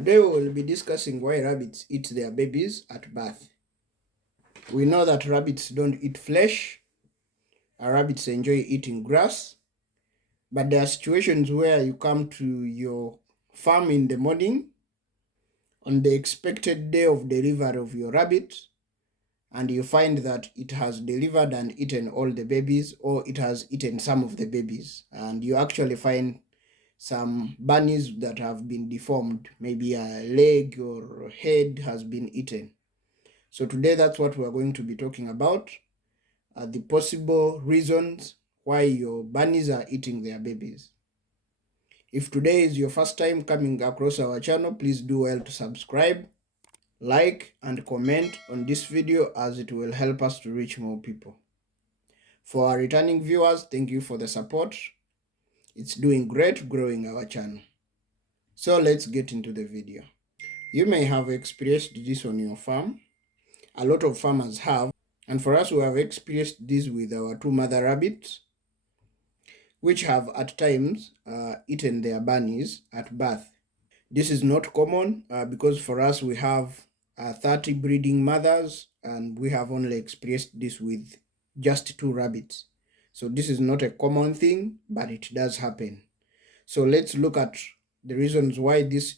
Today we will be discussing why rabbits eat their babies at birth. We know that rabbits don't eat flesh, rabbits enjoy eating grass, but there are situations where you come to your farm in the morning on the expected day of delivery of your rabbit, and you find that it has delivered and eaten all the babies, or it has eaten some of the babies, and you actually find some bunnies that have been deformed, maybe a leg or head has been eaten. So today that's what we're going to be talking about, the possible reasons why your bunnies are eating their babies. If today is your first time coming across our channel, please do well to subscribe, like and comment on this video, as it will help us to reach more people. For our returning viewers, thank you for the support. It's doing great growing our channel. So let's get into the video. You may have experienced this on your farm. A lot of farmers have, and for us we have experienced this with our two mother rabbits, which have at times eaten their bunnies at birth. This is not common because for us we have 30 breeding mothers, and we have only experienced this with just two rabbits. So this is not a common thing, but it does happen. So let's look at the reasons why this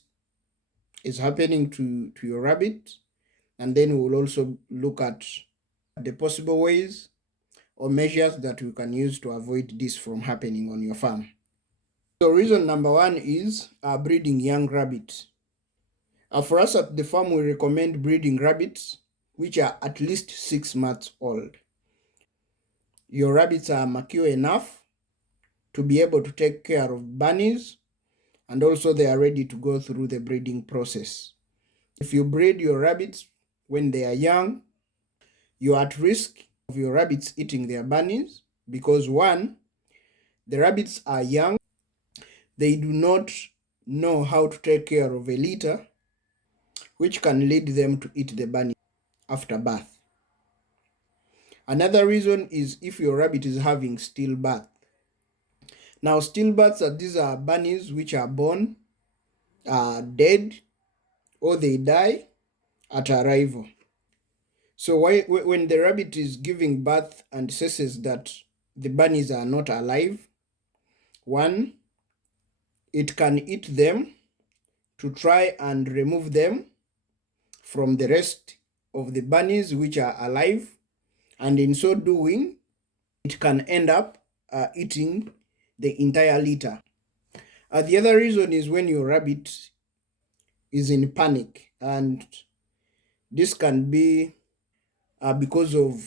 is happening to your rabbit, and then we will also look at the possible ways or measures that you can use to avoid this from happening on your farm. So reason number one is breeding young rabbits. For us at the farm, we recommend breeding rabbits which are at least 6 months old. Your rabbits are mature enough to be able to take care of bunnies, and also they are ready to go through the breeding process. If you breed your rabbits when they are young, you are at risk of your rabbits eating their bunnies because one, the rabbits are young, they do not know how to take care of a litter, which can lead them to eat the bunny after birth. Another reason is if your rabbit is having stillbirth. Now stillbirths, these are bunnies which are born dead, or they die at arrival. So when the rabbit is giving birth and senses that the bunnies are not alive, one, it can eat them to try and remove them from the rest of the bunnies which are alive, and in so doing, it can end up eating the entire litter. The other reason is when your rabbit is in panic, and this can be because of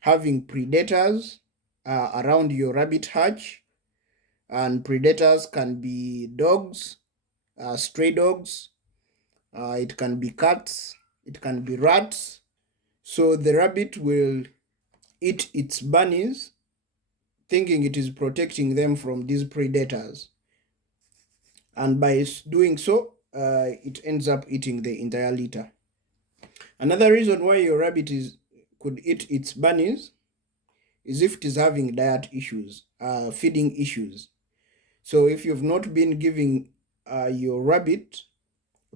having predators around your rabbit hutch, and predators can be dogs, stray dogs, it can be cats, it can be rats. So the rabbit will eat its bunnies thinking it is protecting them from these predators, and by doing so it ends up eating the entire litter. Another reason why your rabbit could eat its bunnies is if it is having diet issues, feeding issues. So if you've not been giving your rabbit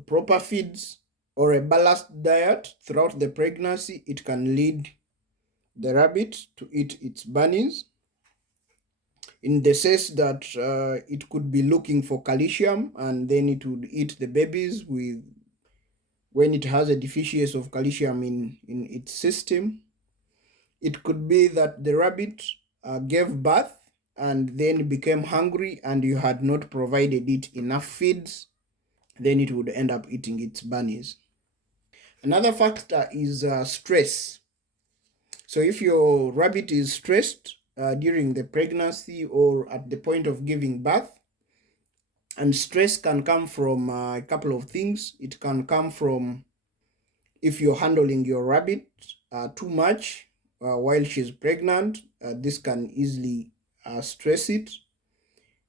proper feeds or a balanced diet throughout the pregnancy, it can lead the rabbit to eat its bunnies, in the sense that it could be looking for calcium, and then it would eat the babies when it has a deficiency of calcium in its system. It could be that the rabbit gave birth and then became hungry, and you had not provided it enough feeds, then it would end up eating its bunnies. Another factor is stress. So if your rabbit is stressed during the pregnancy or at the point of giving birth, and stress can come from a couple of things. It can come from if you're handling your rabbit too much while she's pregnant, this can easily stress it.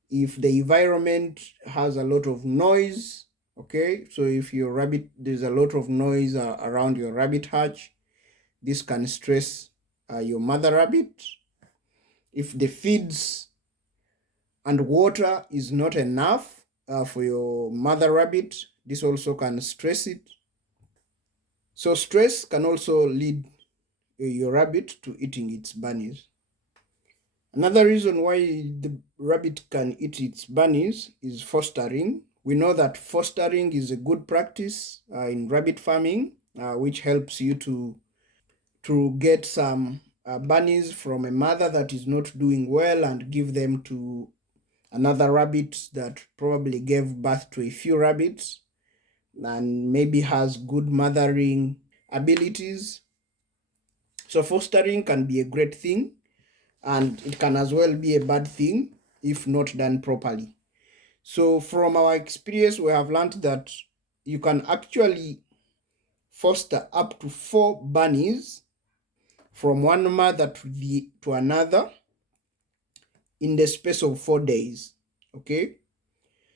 If the environment has a lot of noise, okay, so if your rabbit, there's a lot of noise around your rabbit hutch, this can stress your mother rabbit. If the feeds and water is not enough, for your mother rabbit. This also can stress it. So stress can also lead your rabbit to eating its bunnies. Another reason why the rabbit can eat its bunnies is fostering. We know that fostering is a good practice in rabbit farming, which helps you to get some bunnies from a mother that is not doing well and give them to another rabbit that probably gave birth to a few rabbits and maybe has good mothering abilities. So fostering can be a great thing, and it can as well be a bad thing if not done properly. So from our experience, we have learned that you can actually foster up to 4 bunnies from one mother to another in the space of 4 days. Okay,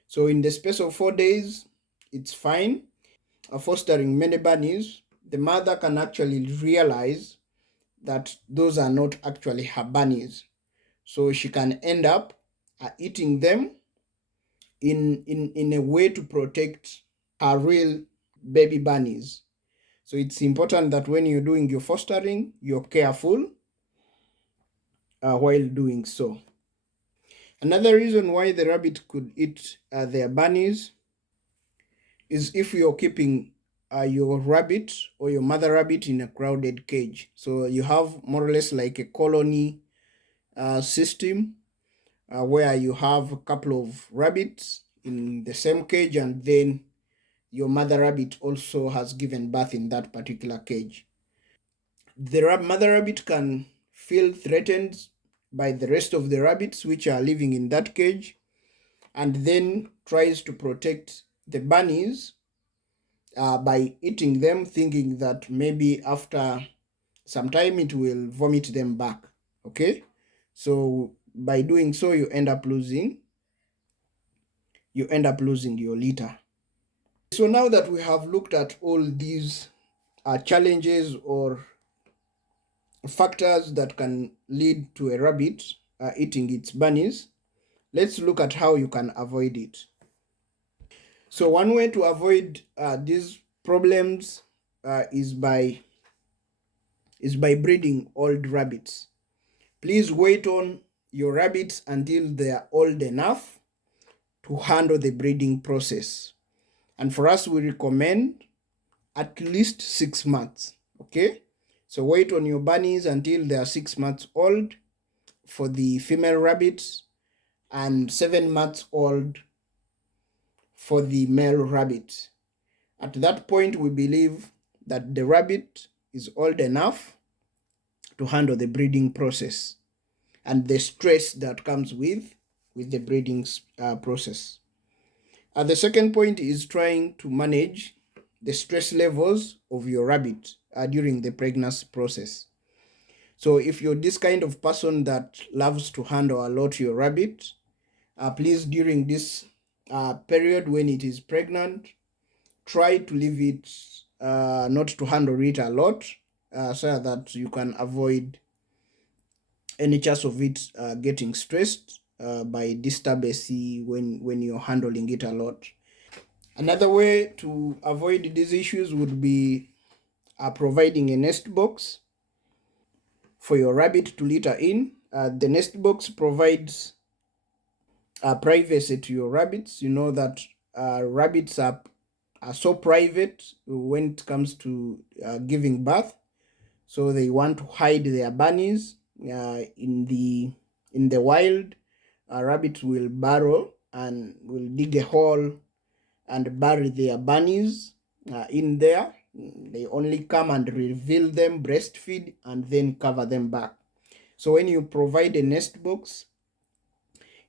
so in the space of 4 days, it's fine. Fostering many bunnies, the mother can actually realize that those are not actually her bunnies. So she can end up eating them in a way to protect her real baby bunnies. So it's important that when you're doing your fostering, you're careful while doing so. Another reason why the rabbit could eat their bunnies is if you're keeping your rabbit or your mother rabbit in a crowded cage. So you have more or less like a colony system where you have a couple of rabbits in the same cage, and then your mother rabbit also has given birth in that particular cage. The mother rabbit can feel threatened by the rest of the rabbits which are living in that cage, and then tries to protect the bunnies by eating them, thinking that maybe after some time it will vomit them back. Okay, so by doing so, you end up losing your litter. So now that we have looked at all these challenges or factors that can lead to a rabbit eating its bunnies, let's look at how you can avoid it. So one way to avoid these problems is by breeding old rabbits. Please wait on your rabbits until they are old enough to handle the breeding process. And for us, we recommend at least 6 months. Okay, so wait on your bunnies until they are 6 months old for the female rabbits and 7 months old for the male rabbit. At that point, we believe that the rabbit is old enough to handle the breeding process and the stress that comes with the breeding process. The second point is trying to manage the stress levels of your rabbit during the pregnancy process. So if you're this kind of person that loves to handle a lot your rabbit, please during this period when it is pregnant, try to leave it not to handle it a lot so that you can avoid any chance of it getting stressed by disturbance when you're handling it a lot. Another way to avoid these issues would be providing a nest box for your rabbit to litter in. The nest box provides privacy to your rabbits. You know that rabbits are so private when it comes to giving birth, so they want to hide their bunnies in the wild. Rabbits will burrow and will dig a hole and bury their bunnies in there. They only come and reveal them, breastfeed, and then cover them back. So when you provide a nest box,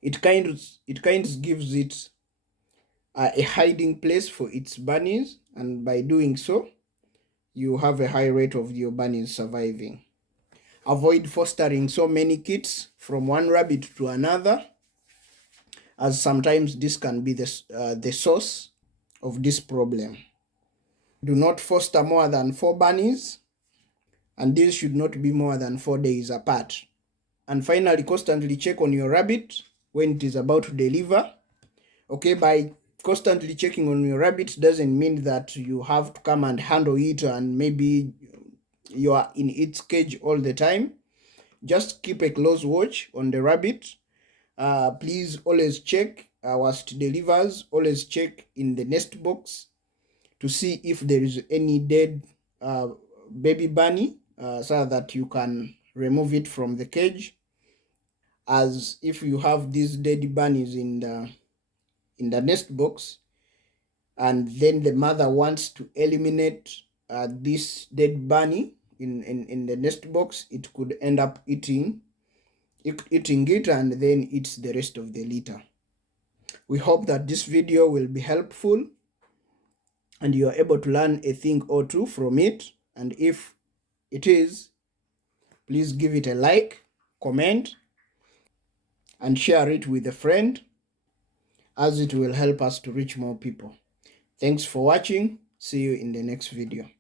it kind of gives it a hiding place for its bunnies, and by doing so, you have a high rate of your bunnies surviving. Avoid fostering so many kids from one rabbit to another, as sometimes this can be the source of this problem. Do not foster more than 4 bunnies, and these should not be more than 4 days apart. And finally, constantly check on your rabbit when it is about to deliver. Okay, by constantly checking on your rabbit doesn't mean that you have to come and handle it and maybe you are in its cage all the time. Just keep a close watch on the rabbit. Please always check whilst it delivers, always check in the nest box to see if there is any dead uh, baby bunny, so that you can remove it from the cage. As if you have these dead bunnies in the nest box, and then the mother wants to eliminate this dead bunny in the nest box, it could end up eating it and then eats the rest of the litter. We hope that this video will be helpful and you are able to learn a thing or two from it. And if it is, please give it a like, comment, and share it with a friend, as it will help us to reach more people. Thanks for watching. See you in the next video.